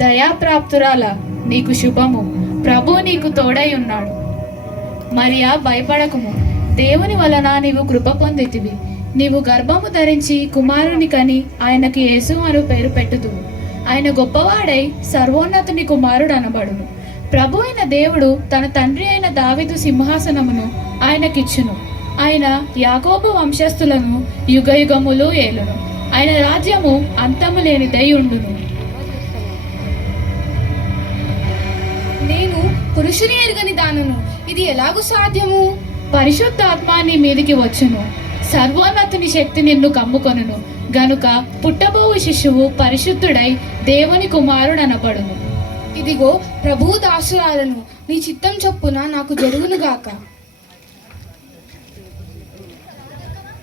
దయాప్రాప్తురాల నీకు శుభము, ప్రభు నీకు తోడై ఉన్నాడు. మరియా, భయపడకుము, దేవుని వలన నీవు కృప పొందితివి. నీవు గర్భము ధరించి కుమారుని కని ఆయనకి యేసు అను పేరు పెట్టుదువు. ఆయన గొప్పవాడై సర్వోన్నతుని కుమారుడు అనబడును. ప్రభు అయిన దేవుడు తన తండ్రి అయిన దావీదు సింహాసనమును ఆయనకిచ్చును. ఆయన యాకోబు వంశస్థులను యుగయుగములు ఏలును. ఆయన రాజ్యము అంతము లేనిదై ఉండును. నేను పురుషుని ఎరుగని దానను, ఇది ఎలాగూ సాధ్యము? పరిశుద్ధాత్మ నీ మీదికి వచ్చును, సర్వోన్నతుని శక్తి నిన్ను కమ్ముకొనును గనుక పుట్టబోవు శిశువు పరిశుద్ధుడై దేవుని కుమారుడు అనబడును. ఇదిగో ప్రభువు దాసురాలను, నీ చిత్తం చొప్పున నాకు జరుగునుగాక.